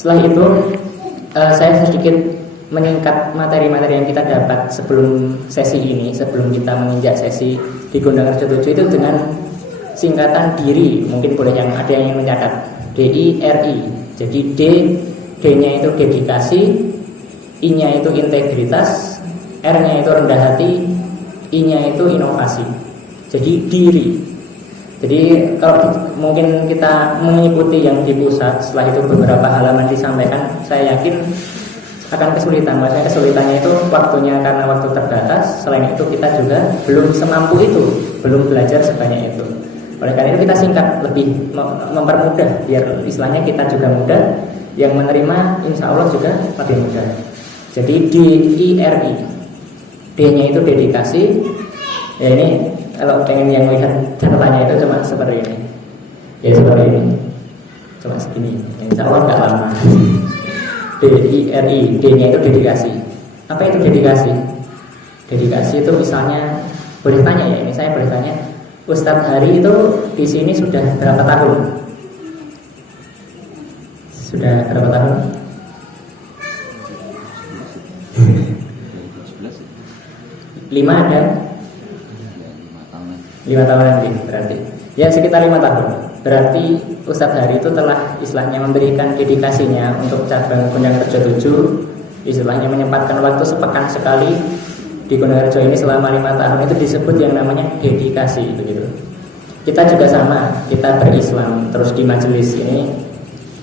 Setelah itu saya sedikit menyingkat materi-materi yang kita dapat sebelum sesi ini, sebelum kita menginjak sesi di Gondang Rejo 7 itu dengan singkatan DIRI. Mungkin boleh yang ada yang ingin mencatat, DIRI. Jadi D-nya itu dedikasi, I-nya itu integritas, R-nya itu rendah hati, I-nya itu inovasi. Jadi DIRI. Jadi kalau mungkin kita mengikuti yang di pusat, setelah itu beberapa halaman disampaikan, saya yakin akan kesulitan. Maksudnya kesulitannya itu waktunya karena waktu terbatas. Selain itu kita juga belum semampu itu, belum belajar sebanyak itu. Oleh karena itu kita singkat, lebih mempermudah, biar istilahnya kita juga mudah, yang menerima insya Allah juga lebih mudah. Jadi DIRI, D-nya itu dedikasi. Ya ini kalau pengen yang lihat catatannya itu cuma seperti ini. Ya seperti ini, cuma segini. Insya Allah nggak lama. DIRI, D-nya itu dedikasi. Apa itu dedikasi? Dedikasi itu misalnya, boleh tanya ya, ini saya boleh tanya, Ustadz Hari itu di sini sudah berapa tahun? Sudah berapa tahun? 5 ada? 5 tahun nanti berarti. Ya sekitar 5 tahun. Berarti Ustadz Hari itu telah istilahnya memberikan dedikasinya untuk cabang Gondang Rejo 7, istilahnya menyempatkan waktu sepekan sekali di Gondang Rejo ini selama 5 tahun. Itu disebut yang namanya dedikasi begitu. Kita juga sama, kita berislam terus di majelis ini,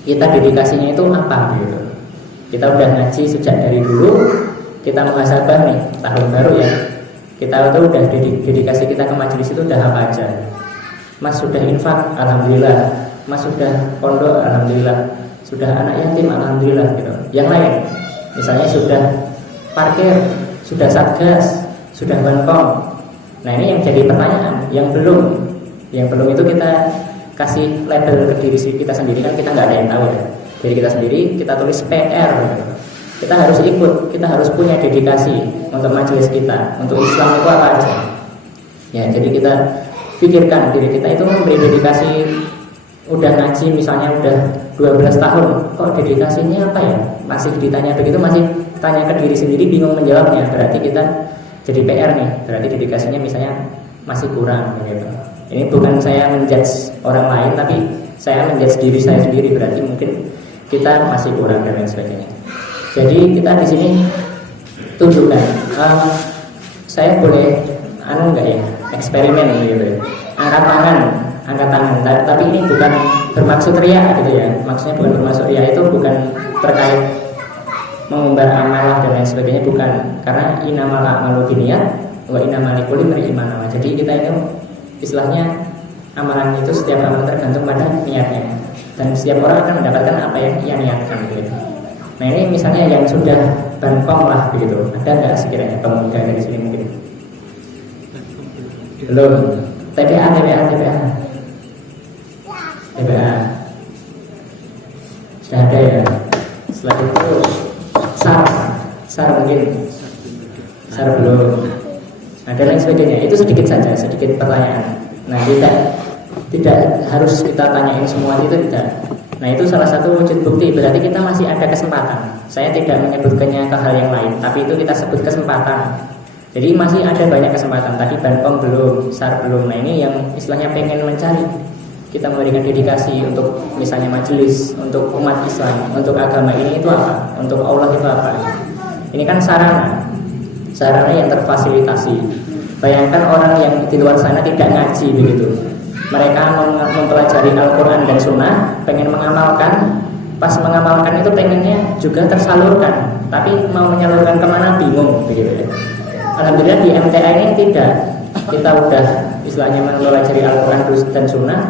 kita dedikasinya itu apa gitu. Kita udah ngaji sejak dari dulu, kita muhasabah nih tahun baru ya. Kita tuh udah dedikasi kita ke majelis itu udah apa aja. Mas sudah infak, alhamdulillah. Mas sudah pondok, alhamdulillah. Sudah anak yatim, alhamdulillah gitu. Yang lain, misalnya sudah parkir, sudah satgas, sudah bankom. Nah ini yang jadi pertanyaan. Yang belum itu kita kasih label ke diri kita sendiri, kan kita nggak ada yang tahu ya. Jadi kita sendiri kita tulis PR gitu. Kita harus ikut, kita harus punya dedikasi untuk majelis kita, untuk Islam itu apa aja. Ya, jadi kita pikirkan diri kita itu memberi dedikasi. Udah ngaji misalnya udah 12 tahun, kok dedikasinya apa ya? Masih ditanya begitu, masih tanya ke diri sendiri bingung menjawabnya. Berarti kita jadi PR nih, berarti dedikasinya misalnya masih kurang gitu. Ini bukan saya menjudge orang lain, tapi saya menjudge diri saya sendiri. Berarti mungkin kita masih kurang dan lain sebagainya. Jadi kita di sini tunjukkan, saya boleh enggak ya, eksperimen gitu ya. Angkat tangan. Tapi ini bukan bermaksud riya gitu ya. Maksudnya bukan bermaksud riya, itu bukan terkait mengumbar amalah dan lain sebagainya, bukan. Karena innamal a'malu binniyat wa innamal likulli imri'in ma nawa. Jadi kita itu istilahnya amalan itu setiap amalan tergantung pada niatnya. Dan setiap orang akan mendapatkan apa yang ia niatkan gitu. Nah ini misalnya yang sudah bankom lah begitu, ada nggak sekiranya pemuda dari sini mungkin? Belum. TPA. Sudah ada ya. Setelah itu SAR mungkin. SAR belum. Nah dan lain sebagainya. Itu sedikit saja, sedikit pertanyaan. Nah tidak harus kita tanyain semua itu, tidak. Nah itu salah satu wujud bukti, berarti kita masih ada kesempatan. Saya tidak menyebutkannya ke hal yang lain, tapi itu kita sebut kesempatan. Jadi masih ada banyak kesempatan. Tadi bankom belum, SAR belum. Nah ini yang istilahnya pengen mencari, kita memberikan dedikasi untuk misalnya majelis, untuk umat Islam, untuk agama ini itu apa, untuk Allah itu apa. Ini kan sarana yang terfasilitasi. Bayangkan orang yang di luar sana tidak ngaji begitu, mereka mempelajari Al-Quran dan Sunnah, pengen mengamalkan. Pas mengamalkan itu pengennya juga tersalurkan, tapi mau menyalurkan kemana bingung begitu ya. Alhamdulillah di MTA ini tidak. Kita udah istilahnya mempelajari Al-Quran dan Sunnah,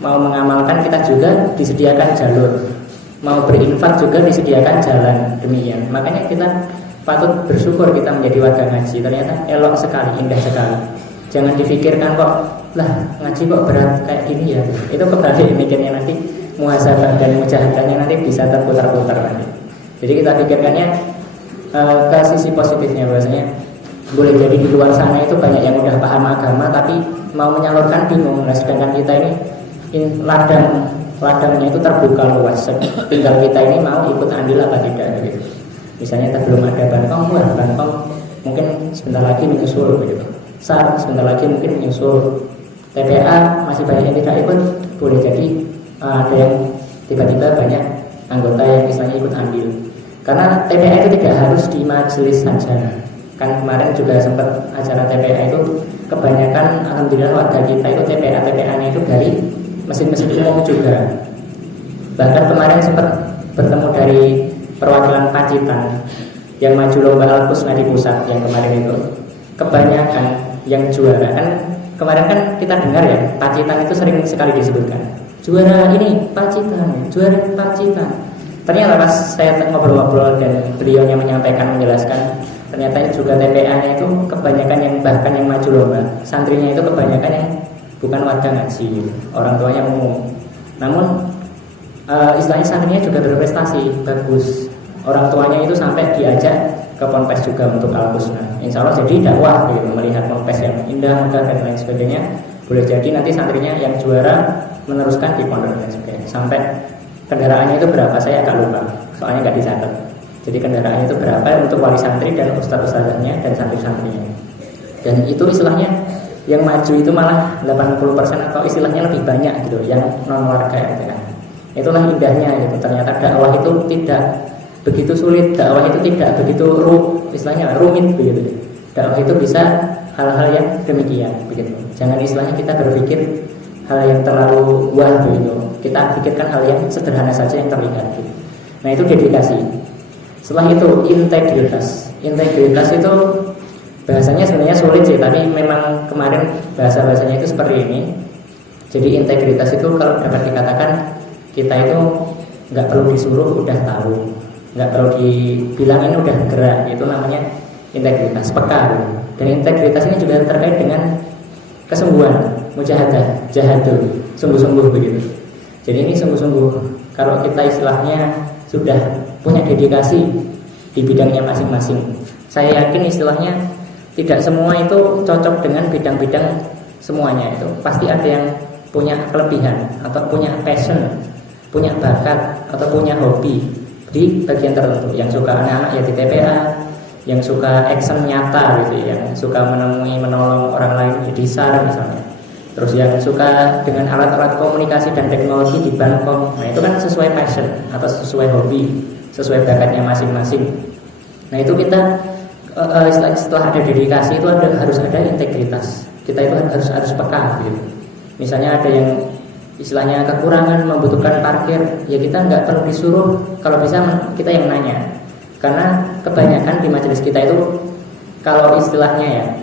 mau mengamalkan kita juga disediakan jalur, mau berinfak juga disediakan jalan, demikian. Makanya kita patut bersyukur kita menjadi warga ngaji. Ternyata elok sekali, indah sekali. Jangan difikirkan kok lah ngaji kok berat kayak gini ya. Itu kebalik mikirnya, nanti muhasabah dan mujahadahnya nanti bisa terputar-putar nanti. Jadi kita pikirkannya ke sisi positifnya, bahwasanya boleh jadi di luar sana itu banyak yang udah paham agama tapi mau menyalurkan bingung. Nah sedangkan kita ini ladang ladangnya itu terbuka luas, tinggal kita ini mau ikut andil apa tidak gitu. Misalnya kita belum ada Bankom mungkin sebentar lagi menyusul begitu, SAR sebentar lagi mungkin menyusul, TPA masih banyak yang tidak ikut, boleh jadi ada yang tiba-tiba banyak anggota yang misalnya ikut andil. Karena TPA itu tidak harus di majelis saja. Kan kemarin juga sempat acara TPA itu kebanyakan alhamdulillah warga kita itu TPA-nya itu dari mesin-mesin umum juga. Bahkan kemarin sempat bertemu dari perwakilan Pacitan yang maju lomba Al-Husna di pusat yang kemarin itu. Kebanyakan yang juara kan kemarin kan kita dengar ya, Pacitan itu sering sekali disebutkan. Juara ini Pacitan, juara Pacitan. Ternyata pas saya ngobrol-ngobrol dan beliaunya menyampaikan menjelaskan, ternyata juga TPA-nya itu kebanyakan yang bahkan yang maju lomba, santrinya itu kebanyakan yang bukan warga ngaji, orang tuanya umum. Namun istilahnya santrinya juga berprestasi bagus. Orang tuanya itu sampai diajak ke ponpes juga untuk Al-Husna. Insya Allah jadi dakwah gitu, melihat ponpes yang indah, megah dan lain sebagainya. Boleh jadi nanti santrinya yang juara meneruskan di pondok dan sebagainya. Sampai kendaraannya itu berapa saya agak lupa, soalnya nggak dicatat. Jadi kendaraannya itu berapa untuk wali santri dan ustadz-ustadznya dan santri-santrinya. Dan itu istilahnya yang maju itu malah 80% atau istilahnya lebih banyak gitu yang non warga gitu kan. Itulah indahnya gitu. Ternyata dakwah itu tidak begitu sulit, dakwah itu tidak begitu istilahnya rumit begitu. Dakwah itu bisa hal-hal yang demikian begitu. Jangan istilahnya kita berpikir hal yang terlalu wah begitu. Kita pikirkan hal yang sederhana saja yang terlihat gitu. Nah itu dedikasi. Setelah itu integritas. Integritas itu bahasanya sebenarnya sulit sih, tapi memang kemarin bahasanya itu seperti ini. Jadi integritas itu kalau dapat dikatakan kita itu nggak perlu disuruh udah tahu, nggak perlu dibilang ini udah gerak, itu namanya integritas, peka. Dan integritas ini juga terkait dengan kesungguhan, mujahadah, jahadul, sungguh-sungguh begitu. Jadi ini sungguh-sungguh. Kalau kita istilahnya sudah punya dedikasi di bidangnya masing-masing, saya yakin istilahnya tidak semua itu cocok dengan bidang-bidang semuanya. Itu pasti ada yang punya kelebihan atau punya passion, punya bakat atau punya hobi di bagian tertentu. Yang suka anak-anak ya di TPA, yang suka action nyata gitu, yang suka menolong orang lain ya di SAR misalnya. Terus yang suka dengan alat-alat komunikasi dan teknologi di Bankom. Nah itu kan sesuai passion atau sesuai hobi, sesuai bakatnya masing-masing. Nah itu kita setelah ada dedikasi itu harus ada integritas. Kita itu harus peka gitu. Misalnya ada yang istilahnya kekurangan membutuhkan parkir, ya kita nggak perlu disuruh, kalau bisa kita yang nanya. Karena kebanyakan di majelis kita itu kalau istilahnya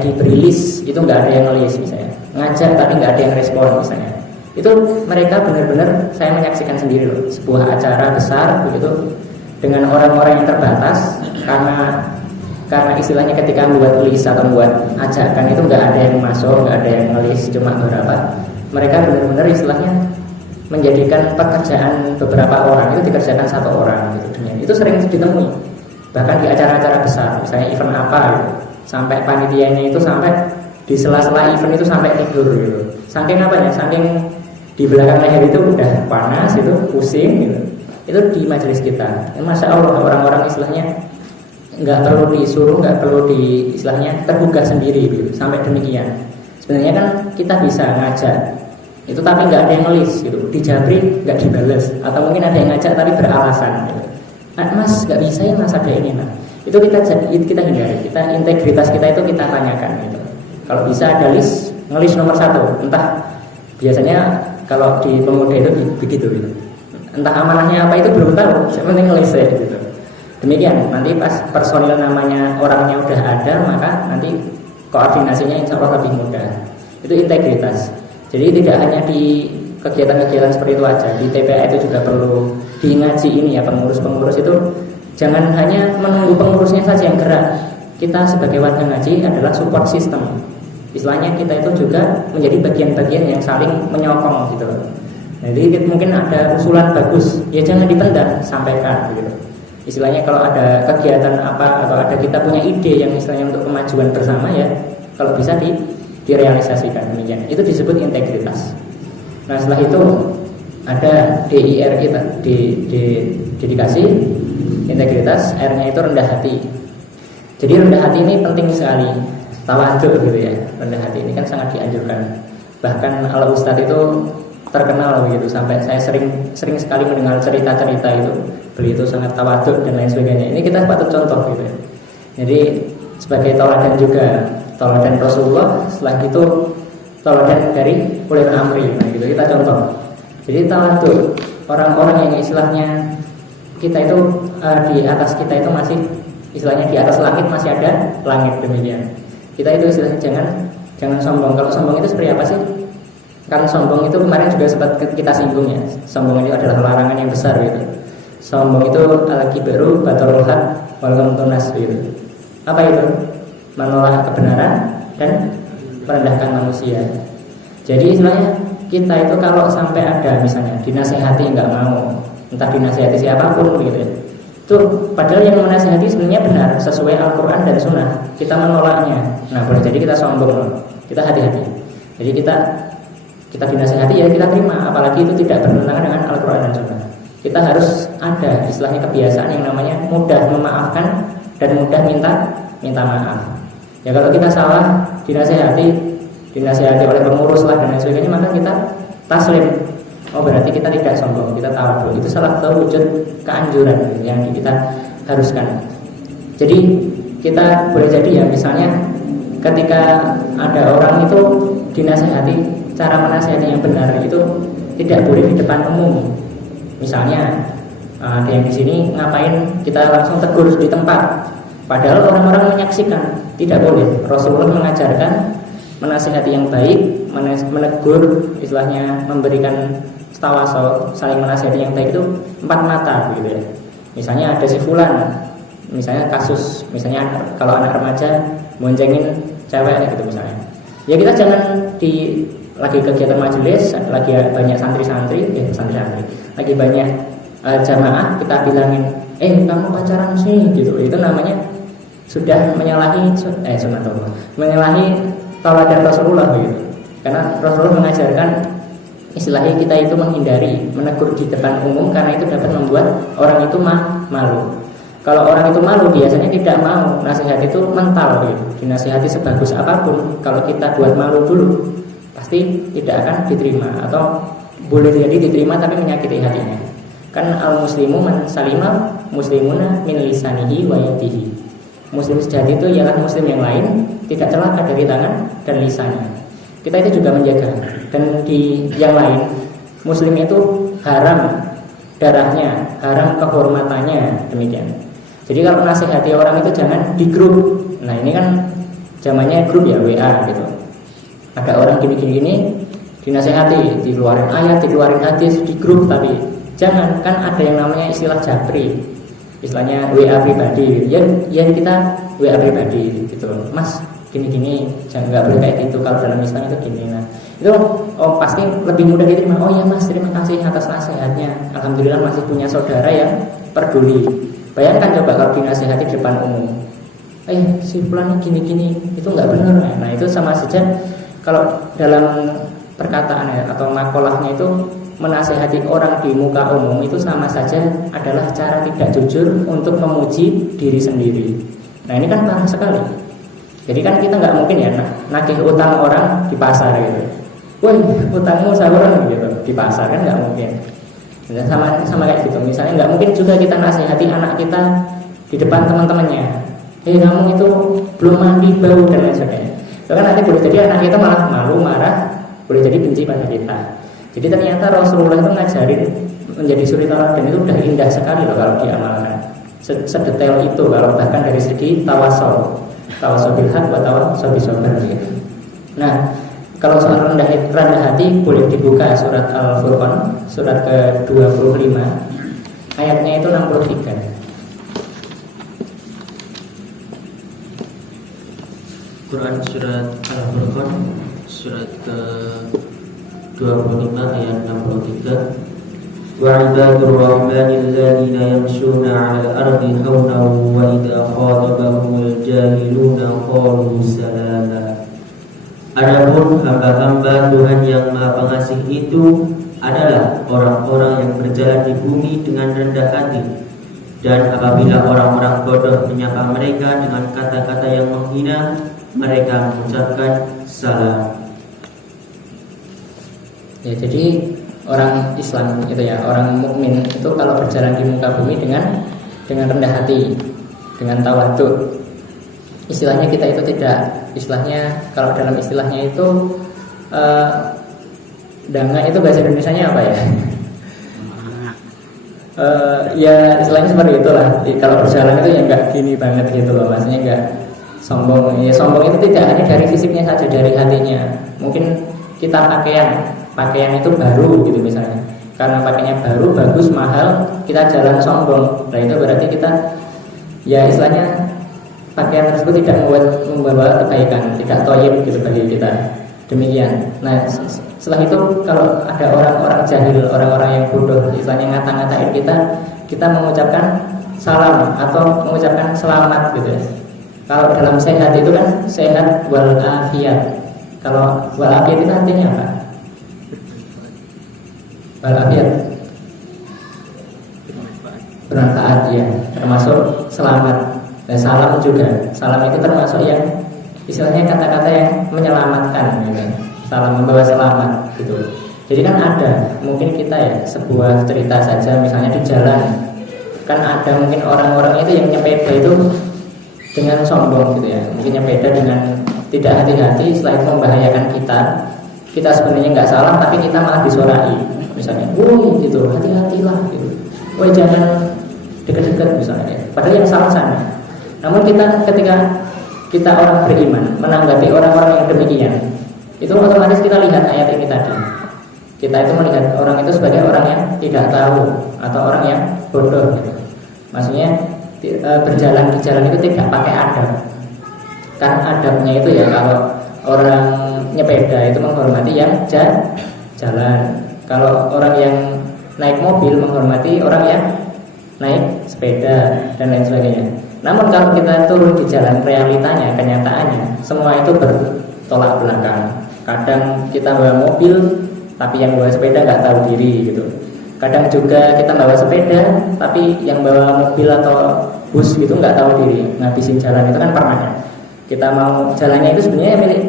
diberi list itu nggak ada yang ngelis misalnya, ngajak tapi nggak ada yang respon misalnya. Itu mereka benar-benar saya menyaksikan sendiri loh, sebuah acara besar begitu dengan orang-orang yang terbatas karena istilahnya ketika membuat list atau membuat ajakan itu nggak ada yang masuk, nggak ada yang ngelis, cuma beberapa. Mereka benar-benar istilahnya menjadikan pekerjaan beberapa orang itu dikerjakan satu orang gitu. Itu sering ditemui bahkan di acara-acara besar, misalnya event apa gitu. Sampai panitianya itu sampai di sela-sela event itu sampai tidur gitu. Saking apanya? Saking di belakang leher itu udah panas itu, pusing gitu. Itu di majelis kita. Masya Allah orang-orang istilahnya nggak perlu disuruh, nggak perlu istilahnya tergugah sendiri gitu. Sampai demikian. Sebenarnya kan kita bisa ngajak itu tapi nggak ada yang ngelis gitu. Di Jabri nggak dibales atau mungkin ada yang ngajak tapi beralasan gitu. Nah, Mas nggak bisa ya Mas ada ini nah. Itu kita hindari, kita integritas kita itu kita tanyakan gitu. Kalau bisa ada list, ngelis nomor 1. Entah biasanya kalau di pemuda itu begitu gitu. Entah amanahnya apa itu belum tahu, yang penting ngelis ya gitu. Demikian, nanti pas personil namanya orangnya udah ada, maka nanti koordinasinya insya Allah lebih mudah. Itu integritas. Jadi tidak hanya di kegiatan-kegiatan seperti itu aja, di TPA itu juga perlu, di ngaji ini ya pengurus-pengurus itu jangan hanya menunggu pengurusnya saja yang gerak. Kita sebagai warga ngaji adalah support system. Istilahnya kita itu juga menjadi bagian-bagian yang saling menyokong gitu. Jadi mungkin ada usulan bagus, ya jangan dipendam, sampaikan gitu. Istilahnya kalau ada kegiatan apa atau ada kita punya ide yang istilahnya untuk kemajuan bersama ya, kalau bisa direalisasikan demikian. Itu disebut integritas. Nah setelah itu ada DIR kita di dedikasi, integritas, R-nya itu rendah hati. Jadi rendah hati ini penting sekali, tawadhu gitu ya. Rendah hati ini kan sangat dianjurkan. Bahkan al Ustadz itu terkenal begitu, sampai saya sering sekali mendengar cerita-cerita itu. Beliau itu sangat tawadhu dan lain sebagainya. Ini kita patut contoh gitu ya. Jadi sebagai tauladan juga, tauladan Rasulullah, setelah itu tauladan dari ulil amri. Nah, gitu kita contoh. Jadi tawadhu, orang-orang yang istilahnya kita itu di atas kita itu masih istilahnya di atas langit masih ada langit, demikian. Kita itu istilahnya jangan sombong. Kalau sombong itu seperti apa sih? Kan sombong itu kemarin juga sempat kita singgung ya. Sombong itu adalah larangan yang besar gitu. Sombong itu al-kibru batarul haq wal ghamtunas gitu. Apa itu? Menolak kebenaran dan merendahkan manusia. Jadi istilahnya kita itu kalau sampai ada misalnya dinasehati nggak mau, entah dinasehati siapapun gitu ya. Itu padahal yang menasehati sebenarnya benar sesuai Al-Qur'an dan Sunnah. Kita menolaknya. Nah, boleh jadi kita sombong. Kita hati-hati. Jadi kita dinasehati ya kita terima, apalagi itu tidak bertentangan dengan Al-Qur'an dan Sunnah. Kita harus ada istilahnya kebiasaan yang namanya mudah memaafkan dan mudah minta maaf. Ya kalau kita salah dinasehati oleh pengurus lah dan lain sebagainya, maka kita taslim. Oh berarti kita tidak sombong, kita tawadhu. Itu salah satu wujud keanjuran yang kita haruskan. Jadi kita boleh jadi ya misalnya ketika ada orang itu dinasehati, cara menasehati yang benar itu tidak boleh di depan umum. Misalnya ada yang di sini ngapain kita langsung tegur di tempat, padahal orang-orang menyaksikan, tidak boleh. Rasulullah mengajarkan menasihati yang baik, menegur, istilahnya memberikan tawasul, saling menasihati yang baik itu 4 mata gitu ya. Misalnya ada si fulan, misalnya kasus, misalnya kalau anak remaja boncengin cewek gitu misalnya. Ya kita jangan lagi kegiatan majelis, lagi banyak santri-santri, lagi banyak jamaah, kita bilangin, kamu pacaran sih gitu. Itu namanya sudah menyalahi sunatullah, menyalahi tauladan Rasulullah gitu. Karena Rasulullah mengajarkan istilahnya kita itu menghindari menegur di depan umum karena itu dapat membuat orang itu malu. Kalau orang itu malu biasanya tidak mau, nasihat itu mental gitu. Dinasihati sebagus apapun, kalau kita buat malu dulu pasti tidak akan diterima, atau boleh jadi diterima tapi menyakiti hatinya. Kan al-muslimu man salima muslimuna min lisanihi wa yadihi. Muslim sejati itu ialah muslim yang lain tidak celaka dari tangan dan lisannya. Kita itu juga menjaga. Dan di yang lain, muslim itu haram darahnya, haram kehormatannya, demikian. Jadi kalau nasihati orang itu jangan di grup. Nah ini kan zamannya grup ya, WA gitu. Ada orang gini dinasihati, dikeluarin ayat, dikeluarin hadis di grup, tapi jangan, kan ada yang namanya istilah japri, istilahnya WA pribadi. Ya kita WA pribadi gitu. Mas gini jangan, nggak boleh kayak gitu, kalau dalam Islam itu gini. Nah itu pasti lebih mudah diterima. Oh ya mas, terima kasih atas nasihatnya, alhamdulillah masih punya saudara yang peduli. Bayangkan coba kalau dinasihati di depan umum, si fulan gini itu nggak benar. Nah itu sama saja kalau dalam perkataan atau makolahnya itu menasihati orang di muka umum itu sama saja adalah cara tidak jujur untuk memuji diri sendiri. Nah ini kan parah sekali. Jadi kan kita nggak mungkin ya nagih utang orang di pasar gitu. Woi, utangmu saluran gitu di pasar, kan nggak mungkin. Dan sama kayak gitu. Misalnya nggak mungkin juga kita nasihati anak kita di depan teman-temannya. Kamu itu belum mandi, bau dan lain sebagainya. Itu kan nanti boleh jadi anak kita malah malu, marah, boleh jadi benci pada kita. Jadi ternyata Rasulullah itu ngajarin menjadi suri tauladan itu udah indah sekali loh kalau diamalkan. Sedetail itu kalau bahkan dari segi tawasul bil haq wa tawasul bis sabr. Nah, kalau soal rendah hati boleh dibuka surat Al-Furqan surat ke-25 ayatnya itu 63. Quran surat Al-Furqan surat ke-25 ayat 63. وعباد الرحمن الذين يمشون على الأرض هونا وإذا خاطبهم الجاهلون قالوا سلاما. Adapun hamba-hamba Tuhan yang Maha Pengasih itu adalah orang-orang yang berjalan di bumi dengan rendah hati. Dan apabila orang-orang bodoh menyapa mereka dengan kata-kata yang menghina, mereka mengucapkan salam. Ya, jadi orang Islam itu ya, orang mukmin itu kalau berjalan di muka bumi dengan rendah hati, dengan tawadhu. Istilahnya kita itu tidak, istilahnya kalau dalam istilahnya itu danga itu bahasa Indonesianya apa ya? Ya istilahnya seperti itulah. Kalau berjalan itu ya nggak gini banget gitu loh, maksudnya nggak sombong. Ya sombong itu tidak hanya dari fisiknya saja, dari hatinya. Mungkin kita pakaian itu baru gitu misalnya, karena pakainya baru, bagus, mahal, kita jalan sombong. Nah itu berarti kita, ya istilahnya pakaian tersebut tidak membawa kebaikan, tidak thayyib gitu bagi kita. Demikian. Nah setelah itu kalau ada orang-orang jahil, orang-orang yang bodoh, istilahnya ngata-ngatain kita mengucapkan salam atau mengucapkan selamat gitu ya. Kalau dalam sehat itu kan sehat walafiat. Kalau walafiat itu artinya apa? Walafiat bermanfaat ya, termasuk selamat. Dan salam juga. Salam itu termasuk yang istilahnya kata-kata yang menyelamatkan gitu. Salam membawa selamat gitu. Jadi kan ada mungkin kita ya, sebuah cerita saja misalnya di jalan, kan ada mungkin orang-orang itu yang nyepeda itu dengan sombong gitu ya, mungkin nyepeda dengan tidak hati-hati, setelah itu membahayakan kita sebenarnya nggak salah tapi kita malah disuarahi misalnya, woi gitu, hati-hatilah gitu, woi jangan dekat-dekat misalnya, padahal yang salah sana. Namun ketika kita orang beriman menanggapi orang-orang yang demikian, itu otomatis kita lihat ayat ini tadi. Kita itu melihat orang itu sebagai orang yang tidak tahu atau orang yang bodoh gitu. Maksudnya berjalan di jalan itu tidak pakai adab. Kan adabnya itu ya, kalau orang nyepeda itu menghormati yang jalan. Kalau orang yang naik mobil menghormati orang yang naik sepeda dan lain sebagainya. Namun kalau kita turun di jalan, realitanya, kenyataannya, semua itu bertolak belakang. Kadang kita bawa mobil, tapi yang bawa sepeda nggak tahu diri gitu. Kadang juga kita bawa sepeda, tapi yang bawa mobil atau bus gitu nggak tahu diri, ngabisin jalan itu kan permanen. Kita mau jalannya itu sebenarnya milik,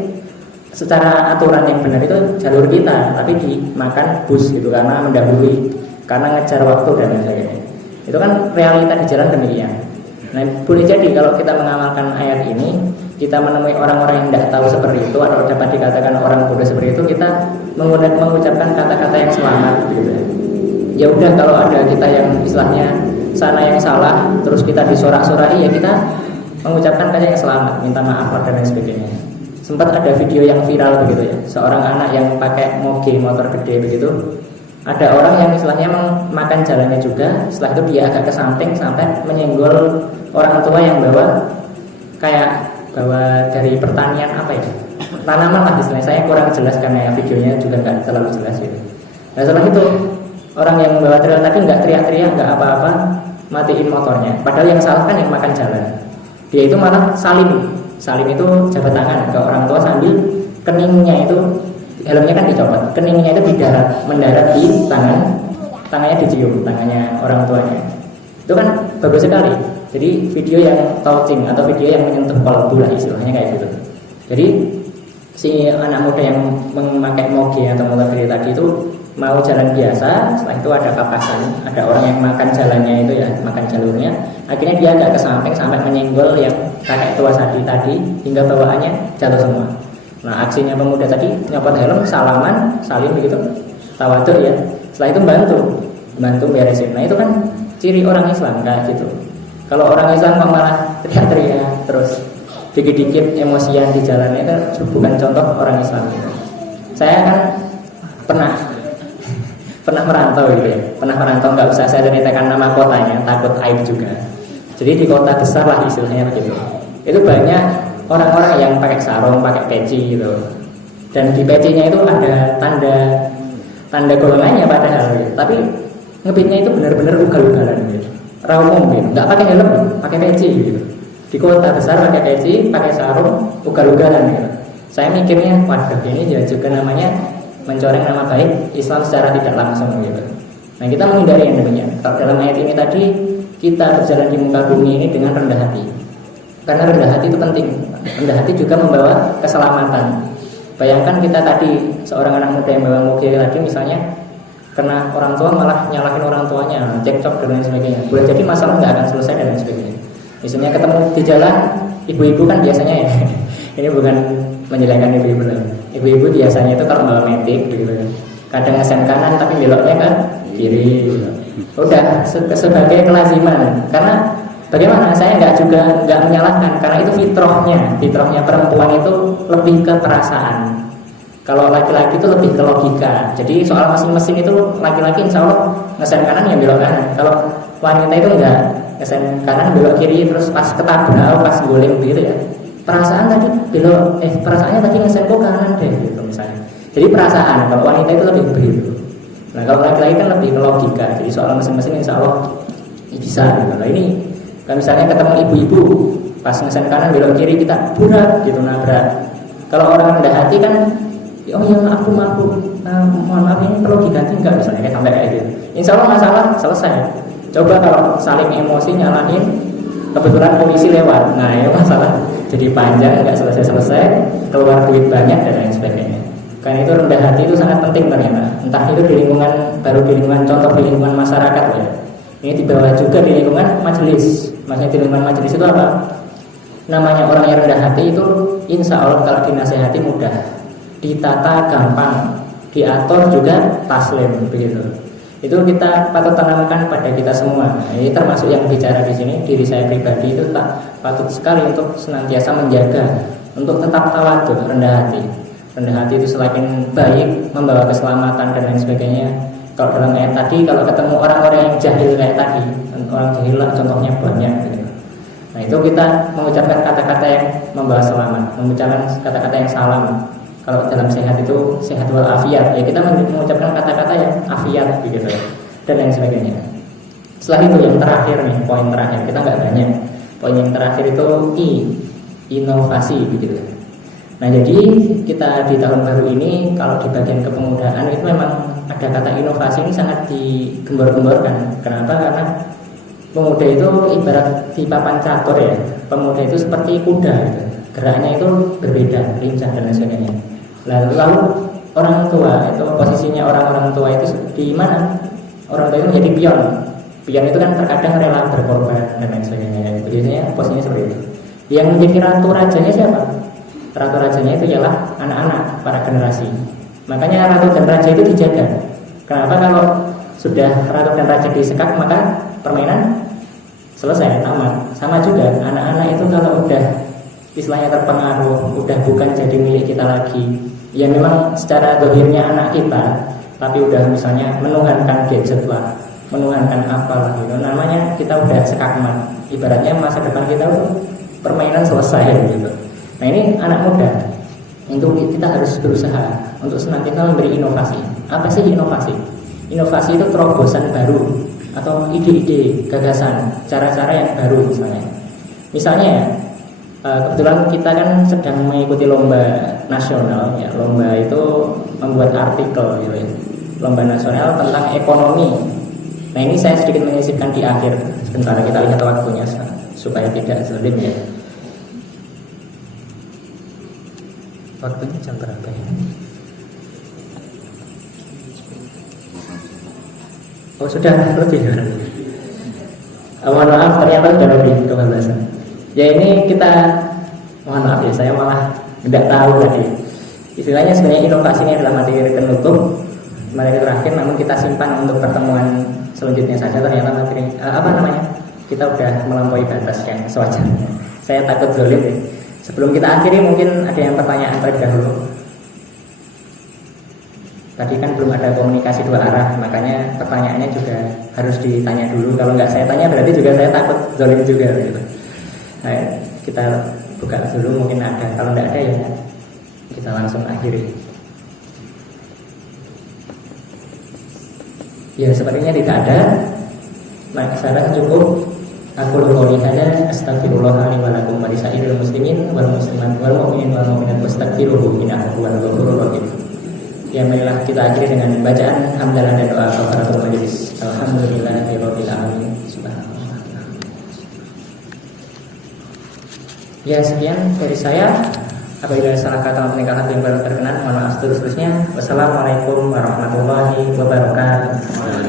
secara aturan yang benar itu jalur kita, tapi dimakan bus gitu karena mendahului, karena ngejar waktu dan lain sebagainya. Itu kan realita di jalan demikian. Nah, boleh jadi kalau kita mengamalkan ayat ini, kita menemui orang-orang yang tidak tahu seperti itu atau dapat dikatakan orang bodoh seperti itu, kita mengucapkan kata-kata yang selamat gitu. Ya udah, kalau ada kita yang istilahnya sana yang salah, terus kita disorak-sorai, ya kita mengucapkan kata yang selamat, minta maaf dan lain sebagainya. Sempat ada video yang viral begitu ya, seorang anak yang pakai moge, motor gede begitu. Ada orang yang istilahnya makan jalannya juga, setelah itu dia agak ke samping sampai menyenggol orang tua yang bawa dari pertanian apa ya, tanaman lah istilahnya. Saya kurang jelas karena videonya juga nggak terlalu jelas gitu. Nah setelah itu orang yang membawa trailer tadi nggak teriak-teriak, nggak apa-apa, matiin motornya. Padahal yang salah kan yang makan jalan. Dia itu malah salim itu jabat tangan ke orang tua sambil keningnya itu, helmnya kan dicopot, keningnya itu mendarat di tangannya dicium, tangannya orang tuanya. Itu kan bagus sekali. Jadi video yang touching atau video yang menyentuh kolbu lah istilahnya kayak gitu. Jadi si anak muda yang memakai moge atau motor gede tadi itu mau jalan biasa, setelah itu ada papasan, ada orang yang makan jalannya itu ya, makan jalurnya. Akhirnya dia agak ke samping sampai menyenggol yang kakek tua tadi hingga bawaannya jatuh semua. Nah aksinya pemuda tadi nyopot helm, salim begitu, tawadhu ya. Setelah itu bantu beresin. Nah itu kan ciri orang Islam kayak gitu. Kalau orang Islam malah teriak-teriak terus dikit-dikit emosian di jalan, itu bukan contoh orang Islam gitu. Saya kan pernah merantau gitu ya. Pernah merantau, nggak usah saya ceritakan nama kotanya, takut aib juga. Jadi di kota besar lah istilahnya begitu. Itu banyak orang-orang yang pakai sarung, pakai peci gitu. Dan di pecinya itu ada tanda golongannya padahal gitu. Tapi ngebitnya itu benar-benar ugal-ugalan gitu. Raumum gitu, nggak pakai helm, pakai peci gitu. Di kota besar pakai peci, pakai sarung, ugal-ugalan gitu. Saya mikirnya, waduh ini juga namanya mencoreng nama baik Islam secara tidak langsung gitu. Nah, kita menghindari yang demikian. Dalam ayat ini tadi kita berjalan di muka bumi ini dengan rendah hati. Karena rendah hati itu penting. Rendah hati juga membawa keselamatan. Bayangkan kita tadi seorang anak muda yang bawa mobil tadi misalnya karena orang tua malah nyalahin orang tuanya, cekcok dan lain sebagainya. Boleh jadi masalah nggak akan selesai dan lain sebagainya. Misalnya ketemu di jalan, ibu-ibu kan biasanya ya, ini bukan menjelekkan ibu-ibu lagi. Ibu-ibu biasanya itu kalau bawa metik gitu, kadang ngesem kanan tapi beloknya kan kiri. Udah sebagai kelaziman. Karena bagaimana? Saya nggak menyalahkan karena itu fitrahnya perempuan itu lebih ke perasaan. Kalau laki-laki itu lebih ke logika. Jadi soal masing-masing itu laki-laki insya Allah ngesem kanan ya belok kanan. Kalau wanita itu enggak, ngesem kanan belok kiri terus pas ketabrak pas guling begitu ya. Perasaannya tadi ngesem ke kanan deh gitu misalnya. Jadi perasaan. Kalau wanita itu lebih begitu. Nah kalau laki-laki kan lebih ke logika. Jadi soal masing-masing insya Allah bisa gitu. Nah ini kalau misalnya ketemu ibu-ibu pas ngesem kanan belok kiri kita burak gitu nabrak. Kalau orang rendah hati kan oh ya aku mohon maaf ini perlu diganti enggak misalnya kayak sampai kayak gitu. Insya Allah masalah selesai. Coba kalau saling emosi nyalahin kebetulan polisi lewat, nah ya masalah jadi panjang nggak selesai keluar duit banyak dan lain sebagainya. Karena itu rendah hati itu sangat penting ternyata. Entah itu di lingkungan contoh di lingkungan masyarakat ya. Ini dibawa juga di lingkungan majelis. Maksudnya di lingkungan majelis itu apa? Namanya orang yang rendah hati itu insya Allah kalau dinasehati mudah, ditata gampang, diatur juga taslim begitu. Itu kita patut tanamkan pada kita semua. Nah, ini termasuk yang bicara di sini diri saya pribadi itu patut sekali untuk senantiasa menjaga untuk tetap tawadhu, rendah hati. Rendah hati itu semakin baik membawa keselamatan dan lain sebagainya. Kalau dalam ayat tadi kalau ketemu orang-orang yang jahil kayak tadi, orang jahil lah contohnya banyak gitu. Nah, itu kita mengucapkan kata-kata yang membawa selamat, mengucapkan kata-kata yang salam. Kalau dalam sehat itu sehat wal afiat, ya kita mengucapkan kata-kata yang afiat begitu dan lain sebagainya. Setelah itu yang terakhir nih, poin terakhir, kita nggak banyak. Poin yang terakhir itu inovasi begitu. Nah jadi kita di tahun baru ini kalau di bagian kepemudaan itu memang ada kata inovasi ini sangat digembor-gemborkan. Kenapa? Karena pemuda itu ibarat di papan catur ya. Pemuda itu seperti kuda gitu. Geraknya itu berbeda, lincah dan lain sebagainya. Lalu orang tua itu posisinya orang tua itu di mana? Orang tua itu menjadi pion. Pion itu kan terkadang rela berkorban dan lain sebagainya. Biasanya posisinya seperti itu. Yang menjadi ratu rajanya siapa? Ratu rajanya itu ialah anak-anak, para generasi. Makanya ratu dan raja itu dijaga. Kenapa? Kalau sudah ratu dan raja disekak maka permainan selesai, tamat. Sama juga anak-anak itu kalau udah istilahnya terpengaruh, udah bukan jadi milik kita lagi. Ya memang secara dohirnya anak kita, tapi udah misalnya menuhankan gadget lah, menuhankan apalah gitu. Namanya kita udah sekakmat. Ibaratnya masa depan kita permainan selesai gitu. Nah ini anak muda, itu kita harus berusaha untuk senantiasa memberi inovasi. Apa sih inovasi? Inovasi itu terobosan baru atau ide-ide, gagasan, cara-cara yang baru misalnya. Misalnya kebetulan kita kan sedang mengikuti lomba nasional ya. Lomba itu membuat artikel gitu ya. Lomba nasional tentang ekonomi. Nah ini saya sedikit menyisipkan di akhir. Sebentar kita lihat waktunya supaya tidak sulit ya. Waktunya jam berapa ya? Oh sudah lebih. Mohon maaf ternyata sudah lebih kebablasan. Ya ini kita mohon maaf ya, saya malah tidak tahu tadi. Istilahnya sebenarnya inovasi ini adalah materi penutup, materi terakhir, namun kita simpan untuk pertemuan selanjutnya saja. Ternyata materi kita udah melampaui batas yang sewajarnya. Saya takut zolim ya. Sebelum kita akhiri mungkin ada yang pertanyaan terlebih dahulu. Tadi kan belum ada komunikasi dua arah, makanya pertanyaannya juga harus ditanya dulu. Kalau nggak saya tanya berarti juga saya takut zolim juga gitu. Nah, kita buka dulu mungkin ada. Kalau nggak ada ya kita langsung akhiri. Ya sepertinya tidak ada. Maka sekarang cukup. Aku qouli hada astaghfirullah li wa lakum wa lisairil muslimin wal muslimat wal mu'minin wal mu'minat wastaghfiruhu innahu huwal ghafurur rahim. Ya, marilah kita akhiri dengan bacaan hamdalah dan doa kafaratul majelis. Alhamdulillahirabbil alamin. Subhanallah. Ya, sekian dari saya. Apabila salah kata atau peningkatan yang baru terkenan, mohon maaf seterusnya. Wassalamualaikum warahmatullahi wabarakatuh.